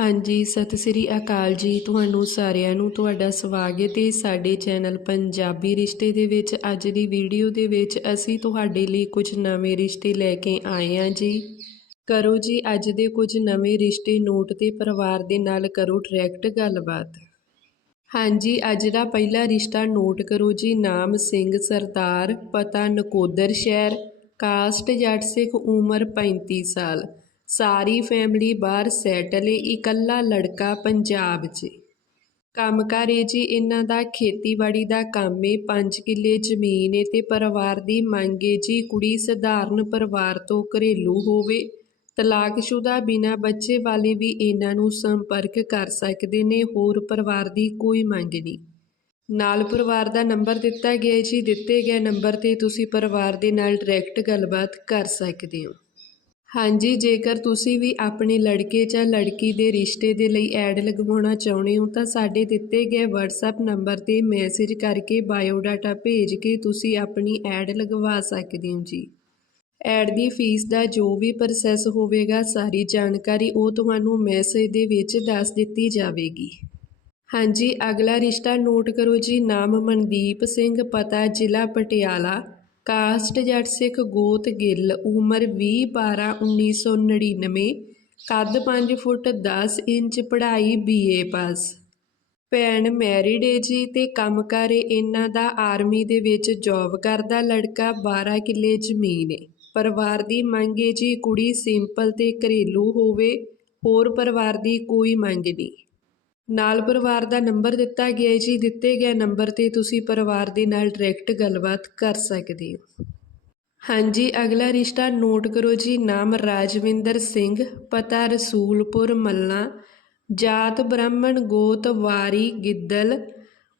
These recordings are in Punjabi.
ਹਾਂਜੀ, ਸਤਿ ਸ੍ਰੀ ਅਕਾਲ ਜੀ। ਤੁਹਾਨੂੰ ਸਾਰਿਆਂ ਨੂੰ ਤੁਹਾਡਾ ਸਵਾਗਤ ਹੈ ਸਾਡੇ ਚੈਨਲ ਪੰਜਾਬੀ ਰਿਸ਼ਤੇ ਦੇ ਵਿੱਚ। ਅੱਜ ਦੀ ਵੀਡੀਓ ਦੇ ਵਿੱਚ ਅਸੀਂ ਤੁਹਾਡੇ ਲਈ ਕੁਝ ਨਵੇਂ ਰਿਸ਼ਤੇ ਲੈ ਕੇ ਆਏ ਹਾਂ ਜੀ। ਕਰੋ ਜੀ, ਅੱਜ ਦੇ ਕੁਝ ਨਵੇਂ ਰਿਸ਼ਤੇ ਨੋਟ ਤੇ ਪਰਿਵਾਰ ਦੇ ਨਾਲ ਕਰੋ ਡਾਇਰੈਕਟ ਗੱਲਬਾਤ। ਹਾਂਜੀ, ਅੱਜ ਦਾ ਪਹਿਲਾ ਰਿਸ਼ਤਾ ਨੋਟ ਕਰੋ ਜੀ। ਨਾਮ ਸਿੰਘ, ਸਰਦਾਰ, ਪਤਾ ਨਕੋਦਰ ਸ਼ਹਿਰ, ਕਾਸਟ ਜੱਟ ਸਿੱਖ, ਉਮਰ 35 ਸਾਲ। ਸਾਰੀ ਫੈਮਿਲੀ ਬਾਹਰ ਸੈਟਲ ਏ, ਇਕੱਲਾ ਲੜਕਾ ਪੰਜਾਬ 'ਚ। ਕੰਮਕਾਰ ਏ ਜੀ, ਇਹਨਾਂ ਦਾ ਖੇਤੀਬਾੜੀ ਦਾ ਕੰਮ ਏ 5 ਕਿੱਲੇ ਜ਼ਮੀਨ ਏ ਤੇ ਪਰਿਵਾਰ ਦੀ ਮੰਗ ਏ ਜੀ, ਕੁੜੀ ਸਧਾਰਨ ਪਰਿਵਾਰ ਤੋਂ ਘਰੇਲੂ ਹੋਵੇ। ਤਲਾਕਸ਼ੁਦਾ ਬਿਨਾਂ ਬੱਚੇ ਵਾਲੇ ਵੀ ਇਹਨਾਂ ਨੂੰ ਸੰਪਰਕ ਕਰ ਸਕਦੇ ਨੇ, ਹੋਰ ਪਰਿਵਾਰ ਦੀ ਕੋਈ ਮੰਗ ਨਹੀਂ। ਨਾਲ ਪਰਿਵਾਰ ਦਾ ਨੰਬਰ ਦਿੱਤਾ ਗਿਆ ਜੀ, ਦਿੱਤੇ ਗਏ ਨੰਬਰ ਤੇ ਤੁਸੀਂ ਪਰਿਵਾਰ ਦੇ ਨਾਲ ਡਾਇਰੈਕਟ ਗੱਲਬਾਤ ਕਰ ਸਕਦੇ ਹੋ। ਹਾਂਜੀ, ਜੇਕਰ ਤੁਸੀਂ ਵੀ ਆਪਣੇ ਲੜਕੇ ਜਾਂ ਲੜਕੀ ਦੇ ਰਿਸ਼ਤੇ ਦੇ ਲਈ ਐਡ ਲਗਵਾਉਣਾ ਚਾਹੁੰਦੇ ਹੋ, ਤਾਂ ਸਾਡੇ ਦਿੱਤੇ ਗਏ WhatsApp ਨੰਬਰ ਤੇ ਮੈਸੇਜ ਕਰਕੇ ਬਾਇਓਡਾਟਾ ਭੇਜ ਕੇ ਤੁਸੀਂ ਆਪਣੀ ਐਡ ਲਗਵਾ ਸਕਦੇ ਹੋ ਜੀ। ਐਡ ਦੀ ਫੀਸ ਦਾ ਜੋ ਵੀ ਪ੍ਰੋਸੈਸ ਹੋਵੇਗਾ, ਸਾਰੀ ਜਾਣਕਾਰੀ ਉਹ ਤੁਹਾਨੂੰ ਮੈਸੇਜ ਦੇ ਵਿੱਚ ਦੱਸ ਦਿੱਤੀ ਜਾਵੇਗੀ। ਹਾਂਜੀ, ਅਗਲਾ ਰਿਸ਼ਤਾ ਨੋਟ ਕਰੋ ਜੀ, ਨਾਮ ਮਨਦੀਪ ਸਿੰਘ, ਪਤਾ ਜ਼ਿਲ੍ਹਾ ਪਟਿਆਲਾ। ਕਾਸਟ ਜੱਟ ਸਿੱਖ ਗੋਤ ਗਿੱਲ, ਉਮਰ 20 12 1999 ਕੱਦ 5 ਫੁੱਟ 10 ਇੰਚ, ਪੜ੍ਹਾਈ ਬੀਏ ਪਾਸ। ਭੈਣ ਮੈਰਿਡ ਏ ਜੀ ਤੇ ਕੰਮਕਾਰ ਕਰੇ ਇਹਨਾਂ ਦਾ ਆਰਮੀ ਦੇ ਵਿੱਚ ਜੌਬ ਕਰਦਾ ਲੜਕਾ 12 ਕਿੱਲੇ ਜ਼ਮੀਨ ਏ। ਪਰਿਵਾਰ ਦੀ ਮੰਗ ਏ ਜੀ, ਕੁੜੀ ਸਿੰਪਲ ਤੇ ਘਰੇਲੂ ਹੋਵੇ, ਹੋਰ ਪਰਿਵਾਰ ਦੀ ਕੋਈ ਮੰਗ ਨਹੀਂ। ਨਾਲ ਪਰਿਵਾਰ ਦਾ ਨੰਬਰ ਦਿੱਤਾ ਗਿਆ ਹੈ ਜੀ। ਦਿੱਤੇ ਗਏ ਨੰਬਰ ਤੇ ਤੁਸੀਂ ਪਰਿਵਾਰ ਦੇ ਨਾਲ ਡਾਇਰੈਕਟ ਗੱਲਬਾਤ ਕਰ ਸਕਦੇ ਹੋ। ਹਾਂਜੀ, ਅਗਲਾ ਰਿਸ਼ਤਾ ਨੋਟ ਕਰੋ ਜੀ। ਨਾਮ ਰਾਜਵਿੰਦਰ ਸਿੰਘ, ਪਤਾ ਰਸੂਲਪੁਰ, ਮੱਲਾ। ਜਾਤ ਬ੍ਰਾਹਮਣ, ਗੋਤ, ਵਾਰੀ, ਗਿੱਦਲ,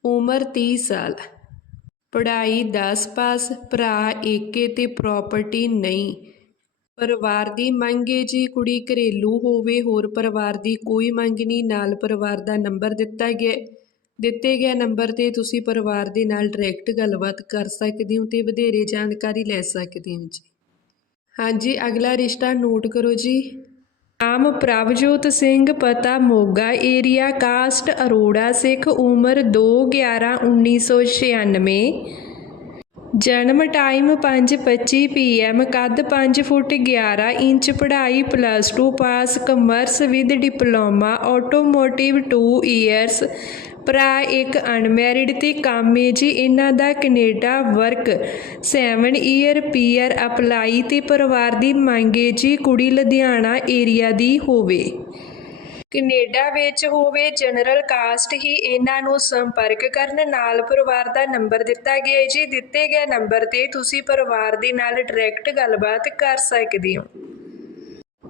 ਉਮਰ 30 ਸਾਲ। ਪੜ੍ਹਾਈ 10 ਪਾਸ, ਭਰਾ ਏਕੇ ਤੇ ਪ੍ਰਾਪਰਟੀ ਨਹੀਂ। ਪਰਿਵਾਰ ਦੀ ਮੰਗ ਏ ਜੀ, ਕੁੜੀ ਘਰੇਲੂ ਹੋਵੇ, ਹੋਰ ਪਰਿਵਾਰ ਦੀ ਕੋਈ ਮੰਗ ਨਹੀਂ। ਨਾਲ ਪਰਿਵਾਰ ਦਾ ਨੰਬਰ ਦਿੱਤਾ ਗਿਆ, ਦਿੱਤੇ ਗਿਆ ਨੰਬਰ ਤੇ ਤੁਸੀਂ ਪਰਿਵਾਰ ਦੇ ਨਾਲ ਡਾਇਰੈਕਟ ਗੱਲਬਾਤ ਕਰ ਸਕਦੇ ਹੋ ਤੇ ਵਧੇਰੇ ਜਾਣਕਾਰੀ ਲੈ ਸਕਦੇ ਹੋ ਜੀ। ਹਾਂਜੀ, ਅਗਲਾ ਰਿਸ਼ਤਾ ਨੋਟ ਕਰੋ ਜੀ। ਨਾਮ ਪ੍ਰਭਜੋਤ ਸਿੰਘ, ਪਤਾ ਮੋਗਾ ਏਰੀਆ, ਕਾਸਟ ਅਰੋੜਾ, ਸਿੱਖ ਉਮਰ 2 11 1996 ਜਨਮ ਟਾਈਮ 5:25 ਪੀਐਮ, ਕੱਦ 5 ਫੁੱਟ 11 ਇੰਚ, ਪੜ੍ਹਾਈ plus 2 pass commerce with diploma, automotive 2 years ਭਰਾ ਇੱਕ ਅਨਮੈਰਿਡ ਤੇ ਕੰਮ ਏ ਜੀ, ਇਹਨਾਂ ਦਾ Canada work. 7 year PR apply ਤੇ ਪਰਿਵਾਰ ਦੀ ਮੰਗ ਏ ਜੀ, ਕੁੜੀ ਲੁਧਿਆਣਾ ਏਰੀਆ ਦੀ ਹੋਵੇ। ਕੈਨੇਡਾ ਵਿੱਚ ਹੋਵੇ, ਜਨਰਲ ਕਾਸਟ ਹੀ ਇਹਨਾਂ ਨੂੰ ਸੰਪਰਕ ਕਰਨ ਨਾਲ ਪਰਿਵਾਰ ਦਾ ਨੰਬਰ ਦਿੱਤਾ ਗਿਆ ਹੈ। ਜੀ, ਦਿੱਤੇ ਗਏ ਨੰਬਰ ਤੇ ਤੁਸੀਂ ਪਰਿਵਾਰ ਦੇ ਨਾਲ ਡਾਇਰੈਕਟ ਗੱਲਬਾਤ ਕਰ ਸਕਦੇ ਹੋ।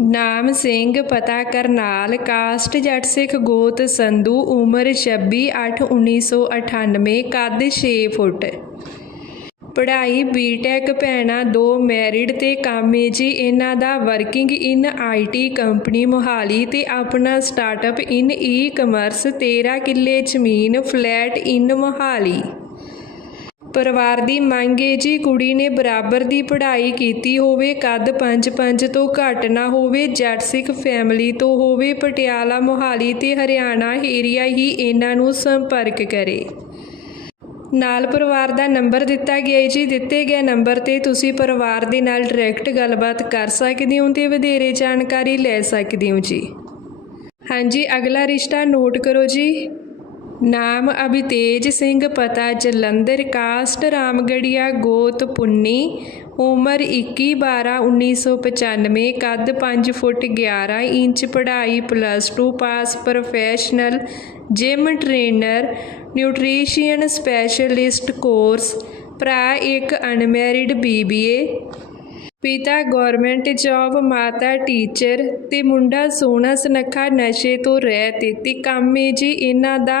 ਨਾਮ ਸਿੰਘ, ਪਤਾ ਕਰਨਾਲ, ਕਾਸਟ ਜੱਟ ਸਿੱਖ ਗੋਤ ਸੰਧੂ, ਉਮਰ 26 8 1998 ਕੱਦ 6 ਫੁੱਟ। ਪੜ੍ਹਾਈ ਬੀਟੈਕ ਭੈਣਾ ਦੋ ਮੈਰਿਡ ਤੇ ਕੰਮ ਜੀ, ਇਹਨਾਂ ਦਾ working in IT company Mohali ਤੇ ਆਪਣਾ ਸਟਾਰਟਅਪ ਇਨ ਈ ਕਮਰਸ 13 ਕਿੱਲੇ ਜ਼ਮੀਨ ਫਲੈਟ ਇਨ ਮੋਹਾਲੀ। ਪਰਿਵਾਰ ਦੀ ਮੰਗ ਏ ਜੀ, ਕੁੜੀ ਨੇ ਬਰਾਬਰ ਦੀ ਪੜ੍ਹਾਈ ਕੀਤੀ ਹੋਵੇ, ਕੱਦ 5-5 ਤੋਂ ਘੱਟ ਨਾ ਹੋਵੇ, ਜੱਟ ਸਿੱਖ ਫੈਮਿਲੀ ਤੋਂ ਹੋਵੇ, ਪਟਿਆਲਾ, ਮੋਹਾਲੀ ਤੇ ਹਰਿਆਣਾ ਏਰੀਆ ਹੀ ਇਹਨਾਂ ਨੂੰ ਸੰਪਰਕ ਕਰੇ। ਨਾਲ ਪਰਿਵਾਰ ਦਾ ਨੰਬਰ ਦਿੱਤਾ ਗਿਆ ਹੈ ਜੀ, ਦਿੱਤੇ ਗਏ ਨੰਬਰ ਤੇ ਤੁਸੀਂ ਪਰਿਵਾਰ ਦੇ ਨਾਲ ਡਾਇਰੈਕਟ ਗੱਲਬਾਤ ਕਰ ਸਕਦੇ ਹੋ ਤੇ ਵਧੇਰੇ ਜਾਣਕਾਰੀ ਲੈ ਸਕਦੇ ਹੋ ਜੀ। ਹਾਂਜੀ, ਅਗਲਾ ਰਿਸ਼ਤਾ ਨੋਟ ਕਰੋ ਜੀ। ਨਾਮ ਅਭਿਤੇਜ ਸਿੰਘ, ਪਤਾ ਜਲੰਧਰ, ਕਾਸਟ ਰਾਮਗੜੀਆ, ਗੋਤ ਪੁੰਨੀ, ਉਮਰ 21 12 1995 ਕੱਦ 5 ਫੁੱਟ 11 ਇੰਚ, ਪੜ੍ਹਾਈ plus 2 pass professional gym trainer nutrition specialist course ਭਰਾ ਇੱਕ ਅਨਮੈਰਿਡ ਬੀਬੀਏ ਪਿਤਾ ਗਵਰਨਮੈਂਟ ਜੌਬ, ਮਾਤਾ ਟੀਚਰ ਤੇ ਮੁੰਡਾ ਸੋਹਣਾ ਸੁਨੱਖਾ ਨਸ਼ੇ ਤੋਂ ਰਹਿਤ ਤੇ ਕੰਮ ਏ ਜੀ ਇਹਨਾਂ ਦਾ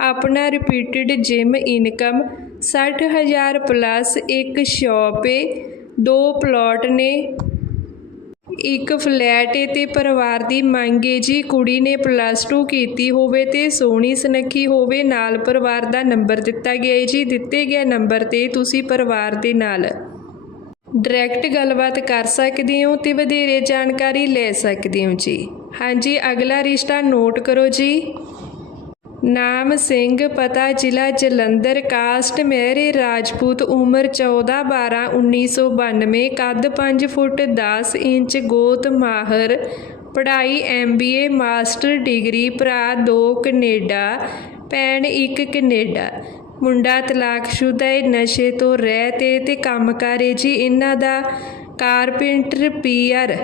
ਆਪਣਾ ਰਿਪੀਟਡ ਜਿਮ ਇਨਕਮ 60000 ਪਲੱਸ ਇੱਕ ਸ਼ਾਪ ਏ, ਦੋ ਪਲਾਟ ਨੇ। ਇੱਕ ਫਲੈਟ ਏ ਤੇ ਪਰਿਵਾਰ ਦੀ ਮੰਗ ਏ ਜੀ ਕੁੜੀ ਨੇ ਪਲੱਸ 2 ਕੀਤੀ ਹੋਵੇ ਤੇ ਸੋਹਣੀ ਸੁਨੱਖੀ ਹੋਵੇ। ਨਾਲ ਪਰਿਵਾਰ ਦਾ ਨੰਬਰ ਦਿੱਤਾ ਗਿਆ ਏ ਜੀ। ਦਿੱਤੇ ਗਏ ਨੰਬਰ ਤੇ ਤੁਸੀਂ ਪਰਿਵਾਰ ਦੇ ਨਾਲ ਡਾਇਰੈਕਟ ਗੱਲਬਾਤ ਕਰ ਸਕਦੇ ਹੋ ਤੇ ਵਧੇਰੇ ਜਾਣਕਾਰੀ ਲੈ ਸਕਦੇ ਹੋ ਜੀ। ਹਾਂਜੀ, ਅਗਲਾ ਰਿਸ਼ਤਾ ਨੋਟ ਕਰੋ ਜੀ। ਨਾਮ ਸਿੰਘ, ਪਤਾ ਜ਼ਿਲ੍ਹਾ ਜਲੰਧਰ, ਕਾਸਟ ਮਹਿਰੇ ਰਾਜਪੂਤ, ਉਮਰ 14 12 1992 ਕੱਦ 5 ਫੁੱਟ 10 ਇੰਚ, ਗੋਤ ਮਾਹਰ, ਪੜ੍ਹਾਈ ਐਮਬੀਏ ਮਾਸਟਰ ਡਿਗਰੀ, ਭਰਾ 2 ਕੈਨੇਡਾ, ਭੈਣ 1 ਕੈਨੇਡਾ। ਮੁੰਡਾ ਤਲਾਕਸ਼ੁਦਾ ਏ, ਨਸ਼ੇ ਤੋਂ ਰਹਿ 'ਤੇ ਤੇ ਕੰਮ ਕਰੇ ਜੀ, ਇਹਨਾਂ ਦਾ ਕਾਰਪੈਂਟਰ ਪੀਆਰ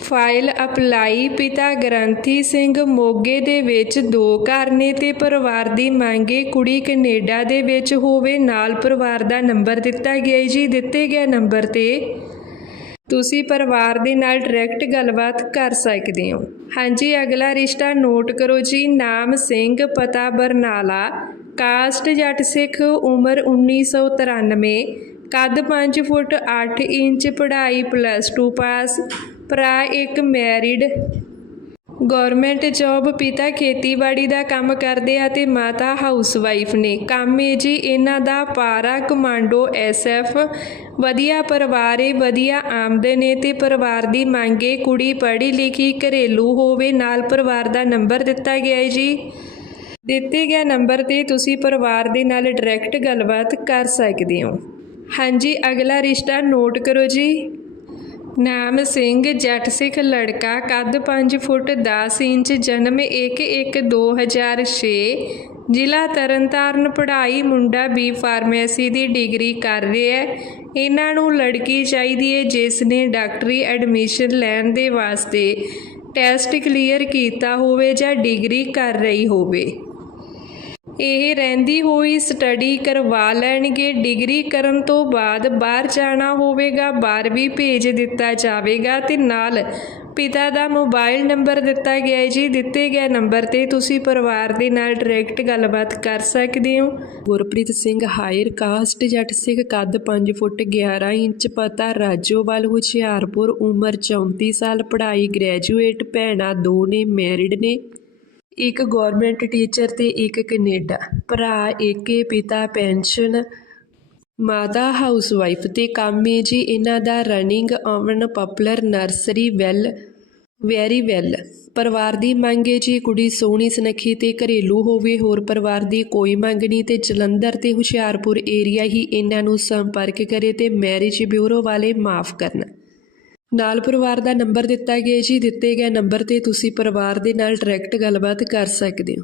ਫਾਈਲ ਅਪਲਾਈ ਪਿਤਾ ਗ੍ਰੰਥੀ ਸਿੰਘ ਮੋਗੇ ਦੇ ਵਿੱਚ ਦੋ ਘਰ ਨੇ ਤੇ ਪਰਿਵਾਰ ਦੀ ਮੰਗੇ ਕੁੜੀ ਕੈਨੇਡਾ ਦੇ ਵਿੱਚ ਹੋਵੇ, ਨਾਲ ਪਰਿਵਾਰ ਦਾ ਨੰਬਰ ਦਿੱਤਾ ਗਿਆ ਜੀ, ਦਿੱਤੇ ਗਏ ਨੰਬਰ ਤੇ ਤੁਸੀਂ ਪਰਿਵਾਰ ਦੇ ਨਾਲ ਡਾਇਰੈਕਟ ਗੱਲਬਾਤ ਕਰ ਸਕਦੇ ਹੋ। ਹਾਂਜੀ, ਅਗਲਾ ਰਿਸ਼ਤਾ ਨੋਟ ਕਰੋ ਜੀ, ਨਾਮ ਸਿੰਘ, ਪਤਾ ਬਰਨਾਲਾ। ਕਾਸਟ ਜੱਟ ਸਿੱਖ ਉਮਰ 1993 ਕੱਦ 5 ਫੁੱਟ 8 ਇੰਚ, ਪੜ੍ਹਾਈ ਪਲੱਸ 2 ਪਾਸ ਭਰਾ ਇੱਕ ਮੈਰਿਡ ਗਵਰਨਮੈਂਟ ਜੌਬ ਪਿਤਾ ਖੇਤੀਬਾੜੀ ਦਾ ਕੰਮ ਕਰਦੇ ਆ ਤੇ ਮਾਤਾ ਹਾਊਸਵਾਈਫ ਨੇ। ਕੰਮ ਏ ਜੀ, ਇਹਨਾਂ ਦਾ ਪਾਰਾ ਕਮਾਂਡੋ ਐਸਐਫ ਵਧੀਆ ਪਰਿਵਾਰ ਏ, ਵਧੀਆ ਆਮਦਨ ਏ ਤੇ ਪਰਿਵਾਰ ਦੀ ਮੰਗ ਏ, ਕੁੜੀ ਪੜ੍ਹੀ ਲਿਖੀ ਘਰੇਲੂ ਹੋਵੇ, ਨਾਲ ਪਰਿਵਾਰ ਦਾ ਨੰਬਰ ਦਿੱਤਾ ਗਿਆ ਹੈ ਜੀ। ਦਿੱਤੇ ਗਏ ਨੰਬਰ ਤੇ ਤੁਸੀਂ ਪਰਿਵਾਰ ਦੇ ਨਾਲ ਡਾਇਰੈਕਟ ਗੱਲਬਾਤ ਕਰ ਸਕਦੇ ਹੋ। ਹਾਂਜੀ, ਅਗਲਾ ਰਿਸ਼ਤਾ ਨੋਟ ਕਰੋ ਜੀ। ਨਾਮ ਸਿੰਘ, ਜੱਟ ਸਿੱਖ, ਲੜਕਾ, ਕੱਦ 5 ਫੁੱਟ 10 ਇੰਚ, ਜਨਮ 1/1/2006 ਜ਼ਿਲ੍ਹਾ ਤਰਨਤਾਰਨ, ਪੜ੍ਹਾਈ ਮੁੰਡਾ ਬੀ ਫਾਰਮੇਸੀ ਦੀ ਡਿਗਰੀ ਕਰ ਰਿਹਾ ਹੈ। ਇਹਨਾਂ ਨੂੰ ਲੜਕੀ ਚਾਹੀਦੀ ਹੈ, ਜਿਸ ਨੇ ਡਾਕਟਰੀ ਐਡਮਿਸ਼ਨ ਲੈਣ ਦੇ ਵਾਸਤੇ ਟੈਸਟ ਕਲੀਅਰ ਕੀਤਾ ਹੋਵੇ ਜਾਂ ਡਿਗਰੀ ਕਰ ਰਹੀ ਹੋਵੇ। ਇਹ ਰਹਿੰਦੀ ਹੋਈ ਸਟੱਡੀ ਕਰਵਾ ਲੈਣਗੇ। ਡਿਗਰੀ ਕਰਨ ਤੋਂ ਬਾਅਦ ਬਾਹਰ ਜਾਣਾ ਹੋਵੇਗਾ, ਬਾਹਰ ਵੀ ਭੇਜ ਦਿੱਤਾ ਜਾਵੇਗਾ ਤੇ ਨਾਲ ਪਿਤਾ ਦਾ ਮੋਬਾਈਲ ਨੰਬਰ ਦਿੱਤਾ ਗਿਆ ਹੈ ਜੀ। ਦਿੱਤੇ ਗਏ ਨੰਬਰ ਤੇ ਤੁਸੀਂ ਪਰਿਵਾਰ ਦੇ ਨਾਲ ਡਾਇਰੈਕਟ ਗੱਲਬਾਤ ਕਰ ਸਕਦੇ ਹੋ। ਗੁਰਪ੍ਰੀਤ ਸਿੰਘ ਹਾਇਰ, ਕਾਸਟ ਜੱਟ ਸਿੰਘ ਕੱਦ 5 ਫੁੱਟ 11 ਇੰਚ, ਪਤਾ ਰਾਜੋਵਾਲ, ਹੁਸ਼ਿਆਰਪੁਰ, ਉਮਰ 34 ਸਾਲ, ਪੜ੍ਹਾਈ ਗ੍ਰੈਜੂਏਟ, ਭੈਣਾਂ ਦੋ ਨੇ, ਮੈਰਿਡ ਨੇ। ਇੱਕ ਗਵਰਨਮੈਂਟ ਟੀਚਰ ਤੇ ਇੱਕ ਕੈਨੇਡਾ। ਭਰਾ, ਏਕੇ, ਪਿਤਾ, ਪੈਨਸ਼ਨ। ਮਾਤਾ ਹਾਊਸਵਾਈਫ ਤੇ ਕੰਮ ਏ ਜੀ। ਇਹਨਾਂ ਦਾ running own popular nursery well very well ਪਰਿਵਾਰ ਦੀ ਮੰਗ ਏ ਜੀ, ਕੁੜੀ ਸੋਹਣੀ, ਸੁਨੱਖੀ ਤੇ ਘਰੇਲੂ ਹੋਵੇ। ਹੋਰ ਪਰਿਵਾਰ ਦੀ ਕੋਈ ਮੰਗ ਨਹੀਂ ਤੇ ਜਲੰਧਰ ਤੇ ਹੁਸ਼ਿਆਰਪੁਰ ਏਰੀਆ ਹੀ ਇਹਨਾਂ ਨੂੰ ਸੰਪਰਕ ਕਰੇ ਤੇ ਮੈਰਿਜ ਬਿਊਰੋ ਵਾਲੇ ਮਾਫ ਕਰਨ। ਨਾਲ ਪਰਿਵਾਰ ਦਾ ਨੰਬਰ ਦਿੱਤਾ ਗਿਆ ਜੀ, ਦਿੱਤੇ ਗਏ ਨੰਬਰ ਤੇ ਤੁਸੀਂ ਪਰਿਵਾਰ ਦੇ ਨਾਲ ਡਾਇਰੈਕਟ ਗੱਲਬਾਤ ਕਰ ਸਕਦੇ ਹੋ।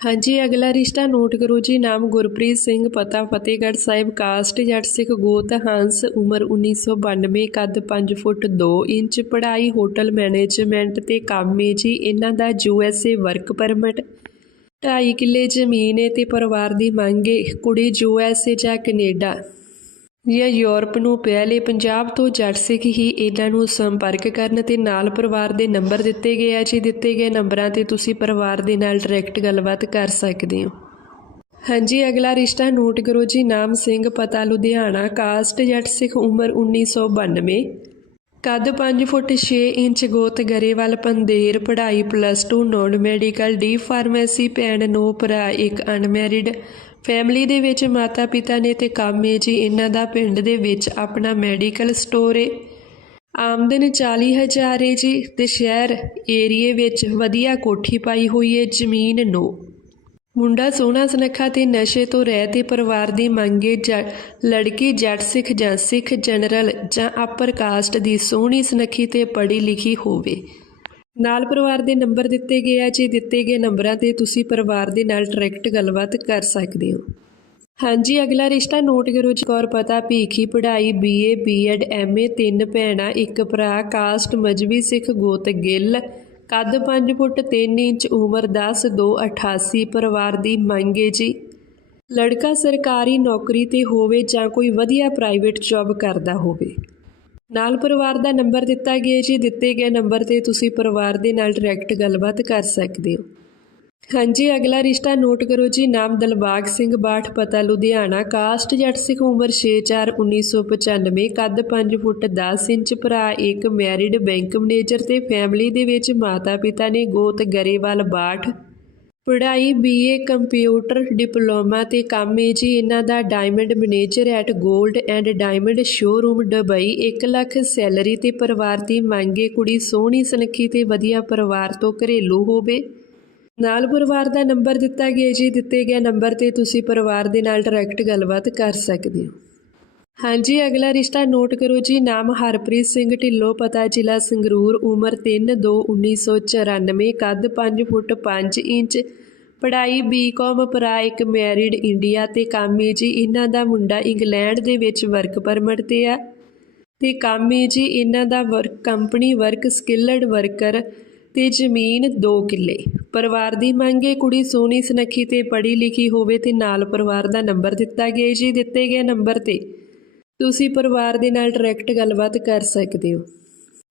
ਹਾਂਜੀ, ਅਗਲਾ ਰਿਸ਼ਤਾ ਨੋਟ ਕਰੋ ਜੀ, ਨਾਮ ਗੁਰਪ੍ਰੀਤ ਸਿੰਘ, ਪਤਾ ਫਤਿਹਗੜ੍ਹ ਸਾਹਿਬ, ਕਾਸਟ ਜੱਟ ਸਿੱਖ, ਗੋਤ ਹੰਸ, ਉਮਰ 1992 ਕੱਦ 5 ਫੁੱਟ 2 ਇੰਚ, ਪੜ੍ਹਾਈ ਹੋਟਲ ਮੈਨੇਜਮੈਂਟ ਤੇ ਕੰਮ ਏ ਜੀ, ਇਹਨਾਂ ਦਾ ਯੂਐਸਏ ਵਰਕ ਪਰਮਿਟ। ਢਾਈ ਕਿੱਲੇ ਜ਼ਮੀਨ ਏ ਤੇ ਪਰਿਵਾਰ ਦੀ ਮੰਗ ਏ ਕੁੜੀ ਯੂਐਸਏ ਜਾਂ ਕੈਨੇਡਾ। ਜਾਂ ਯੂਰਪ ਨੂੰ ਪਹਿਲੇ ਪੰਜਾਬ ਤੋਂ ਜੱਟ ਸਿੱਖ ਹੀ ਇਹਨਾਂ ਨੂੰ ਸੰਪਰਕ ਕਰਨ ਤੇ ਨਾਲ ਪਰਿਵਾਰ ਦੇ ਨੰਬਰ ਦਿੱਤੇ ਗਏ ਆ। ਜੀ ਦਿੱਤੇ ਗਏ ਨੰਬਰਾਂ ਤੇ ਤੁਸੀਂ ਪਰਿਵਾਰ ਦੇ ਨਾਲ ਡਾਇਰੈਕਟ ਗੱਲਬਾਤ ਕਰ ਸਕਦੇ ਹੋ। ਹਾਂਜੀ, ਅਗਲਾ ਰਿਸ਼ਤਾ ਨੋਟ ਕਰੋ ਜੀ। ਨਾਮ ਸਿੰਘ, ਪਤਾ ਲੁਧਿਆਣਾ, ਕਾਸਟ, ਜੱਟ ਸਿੱਖ ਉਮਰ 1992 ਕੱਦ 5 ਫੁੱਟ 6 ਇੰਚ, ਗੋਤ ਗਰੇਵਾਲ, ਪੰਦੇਰ, ਪੜ੍ਹਾਈ plus 2 non medical D pharmacy ਭੈਣ, ਨੋ ਭਰਾ, ਇੱਕ ਅਨਮੈਰਿਡ ਫੈਮਿਲੀ ਦੇ ਵਿੱਚ ਮਾਤਾ ਪਿਤਾ ਨੇ ਤੇ ਕੰਮ ਏ ਜੀ ਇਹਨਾਂ ਦਾ ਪਿੰਡ ਦੇ ਵਿੱਚ ਆਪਣਾ ਮੈਡੀਕਲ ਸਟੋਰ ਏ। ਆਮਦਨ 40000 ਏ ਜੀ ਤੇ ਸ਼ਹਿਰ ਏਰੀਏ ਵਿੱਚ ਵਧੀਆ ਕੋਠੀ ਪਾਈ ਹੋਈ ਹੈ ਜ਼ਮੀਨ ਨੋ। ਮੁੰਡਾ ਸੋਹਣਾ ਸੁਨੱਖਾ ਤੇ ਨਸ਼ੇ ਤੋਂ ਰਹਿ ਤੇ ਪਰਿਵਾਰ ਦੀ ਮੰਗੇ ਲੜਕੀ ਜੱਟ ਸਿੱਖ ਜਾਂ ਸਿੱਖ ਜਨਰਲ ਜਾਂ ਅਪਰ ਕਾਸਟ ਦੀ ਸੋਹਣੀ ਸੁਨੱਖੀ ਤੇ ਪੜ੍ਹੀ ਲਿਖੀ ਹੋਵੇ। ਨਾਲ ਪਰਿਵਾਰ ਦੇ ਨੰਬਰ ਦਿੱਤੇ ਗਏ ਆ। ਜੀ ਦਿੱਤੇ ਗਏ ਨੰਬਰਾਂ ਤੇ ਤੁਸੀਂ ਪਰਿਵਾਰ ਦੇ ਨਾਲ ਡਾਇਰੈਕਟ ਗੱਲਬਾਤ ਕਰ ਸਕਦੇ ਹੋ। ਹਾਂਜੀ, ਅਗਲਾ ਰਿਸ਼ਤਾ ਨੋਟ ਕਰੋ। ਜੀ, ਕੌਰ ਪਤਾ, ਭੀਖੀ ਪੜ੍ਹਾਈ ਬੀਏ ਬੀਐਡ ਐਮਏ ਤਿੰਨ ਭੈਣਾਂ, ਇੱਕ ਭਰਾ, ਕਾਸਟ, ਮਜਬੀ, ਸਿੱਖ, ਗੋਤ, ਗਿੱਲ। ਕੱਦ 5 ਫੁੱਟ 3 ਇੰਚ, ਉਮਰ 10 2 88 ਪਰਿਵਾਰ ਦੀ ਮੰਗ ਮੰਗੇ ਜੀ। ਲੜਕਾ ਸਰਕਾਰੀ ਨੌਕਰੀ ਤੇ ਹੋਵੇ ਜਾਂ ਕੋਈ ਵਧੀਆ ਪ੍ਰਾਈਵੇਟ ਜੌਬ ਕਰਦਾ ਹੋਵੇ। ਨਾਲ ਪਰਿਵਾਰ ਦਾ ਨੰਬਰ ਦਿੱਤਾ ਗਿਆ ਜੀ। ਦਿੱਤੇ ਗਏ ਨੰਬਰ ਤੇ ਤੁਸੀਂ ਪਰਿਵਾਰ ਦੇ ਨਾਲ ਡਾਇਰੈਕਟ ਗੱਲਬਾਤ ਕਰ ਸਕਦੇ ਹੋ। ਹਾਂਜੀ, ਅਗਲਾ ਰਿਸ਼ਤਾ ਨੋਟ ਕਰੋ ਜੀ। ਨਾਮ ਦਲਬਾਗ ਸਿੰਘ ਬਾਠ, ਪਤਾ ਲੁਧਿਆਣਾ। ਕਾਸਟ ਜੱਟ ਸਿੱਖ ਉਮਰ 6/4 1995 ਕੱਦ 5 ਫੁੱਟ 10 ਇੰਚ, ਭਰਾ ਇੱਕ ਮੈਰਿਡ ਬੈਂਕ ਮੈਨੇਜਰ ਤੇ ਫੈਮਿਲੀ ਦੇ ਵਿੱਚ ਮਾਤਾ ਪਿਤਾ ਨੇ ਗੋਤ ਗਰੇਵਾਲ ਬਾਠ। ਪੜ੍ਹਾਈ ਬੀਏ ਕੰਪਿਊਟਰ, ਡਿਪਲੋਮਾ ਤੇ ਕੰਮ ਹੈ ਜੀ। ਇਹਨਾਂ ਦਾ ਡਾਇਮੰਡ ਮੈਨੇਜਰ ਐਟ 골ਡ and diamond showroom Dubai 1 lakh salary ਤੇ ਪਰਿਵਾਰ ਦੀ ਮੰਗੇ ਕੁੜੀ ਸੋਹਣੀ, ਸੁਨੱਖੀ ਤੇ ਵਧੀਆ ਪਰਿਵਾਰ ਤੋਂ ਘਰੇਲੂ ਹੋਵੇ। ਨਾਲ ਪਰਿਵਾਰ ਦਾ ਨੰਬਰ ਦਿੱਤਾ ਗਿਆ ਜੀ। ਦਿੱਤੇ ਗਏ ਨੰਬਰ ਤੇ ਤੁਸੀਂ ਪਰਿਵਾਰ ਦੇ ਨਾਲ ਡਾਇਰੈਕਟ ਗੱਲਬਾਤ ਕਰ ਸਕਦੇ ਹੋ। ਹਾਂਜੀ, ਅਗਲਾ ਰਿਸ਼ਤਾ ਨੋਟ ਕਰੋ ਜੀ। ਨਾਮ ਹਰਪ੍ਰੀਤ ਸਿੰਘ ਢਿੱਲੋਂ, ਪਤਾ ਜ਼ਿਲ੍ਹਾ ਸੰਗਰੂਰ, ਉਮਰ 3/2/1994 ਕੱਦ 5 ਫੁੱਟ 5 ਇੰਚ, ਪੜ੍ਹਾਈ ਬੀਕਾਮ ਭਰਾ ਇੱਕ ਮੈਰਿਡ ਇੰਡੀਆ ਤੇ ਕੰਮ ਜੀ। ਇਹਨਾਂ ਦਾ ਮੁੰਡਾ ਇੰਗਲੈਂਡ ਦੇ ਵਿੱਚ ਵਰਕ ਪਰਮਿਟ ਤੇ ਆ। ਤੇ ਕੰਮ ਜੀ, ਇਹਨਾਂ ਦਾ work company work skilled worker ਤੇ ਜ਼ਮੀਨ 2 ਕਿੱਲੇ। ਪਰਿਵਾਰ ਦੀ ਮੰਗ ਹੈ ਕੁੜੀ ਸੋਹਣੀ, ਸੁਨੱਖੀ ਤੇ ਪੜ੍ਹੀ ਲਿਖੀ ਹੋਵੇ ਤੇ ਨਾਲ ਪਰਿਵਾਰ ਦਾ ਨੰਬਰ ਦਿੱਤਾ ਗਿਆ ਜੀ। ਦਿੱਤੇ ਗਏ ਨੰਬਰ ਤੇ ਤੁਸੀਂ ਪਰਿਵਾਰ ਦੇ ਨਾਲ ਡਾਇਰੈਕਟ ਗੱਲਬਾਤ ਕਰ ਸਕਦੇ ਹੋ।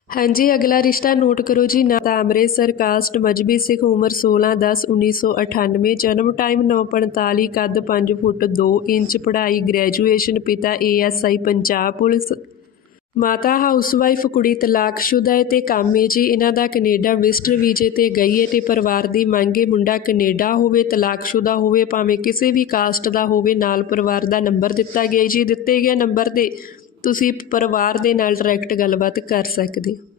ਹਾਂਜੀ, ਅਗਲਾ ਰਿਸ਼ਤਾ ਨੋਟ ਕਰੋ ਜੀ। ਨਾ ਤਾਂ ਅੰਮ੍ਰਿਤਸਰ, ਕਾਸਟ ਮਜਬੀ ਸਿੱਖ, ਉਮਰ 16 10 1998 ਜਨਮ ਟਾਈਮ 9:45 ਕੱਦ 5 ਫੁੱਟ 2 ਇੰਚ ਪੜ੍ਹਾਈ, ਗ੍ਰੈਜੂਏਸ਼ਨ ਪਿਤਾ ਏਐਸਆਈ ਪੰਜਾਬ ਪੁਲਿਸ ਮਾਤਾ ਹਾਊਸਵਾਈਫ ਕੁੜੀ ਤਲਾਕਸ਼ੁਦਾ ਹੈ ਤੇ ਕੰਮ ਹੈ ਜੀ। ਇਹਨਾਂ ਦਾ ਕੈਨੇਡਾ ਵਿਜ਼ਟਰ ਵੀਜ਼ੇ ਤੇ ਗਈ ਹੈ ਤੇ ਪਰਿਵਾਰ ਦੀ ਮੰਗ ਮੰਗੇ ਮੁੰਡਾ ਕੈਨੇਡਾ ਹੋਵੇ ਤਲਾਕਸ਼ੁਦਾ ਹੋਵੇ, ਭਾਵੇਂ ਕਿਸੇ ਵੀ ਕਾਸਟ ਦਾ ਹੋਵੇ, ਨਾਲ ਪਰਿਵਾਰ ਦਾ ਨੰਬਰ ਦਿੱਤਾ ਗਿਆ ਜੀ। ਦਿੱਤੇ ਗਏ ਨੰਬਰ ਤੇ ਤੁਸੀਂ ਪਰਿਵਾਰ ਦੇ ਨਾਲ ਡਾਇਰੈਕਟ ਗੱਲਬਾਤ ਕਰ ਸਕਦੇ ਹੋ।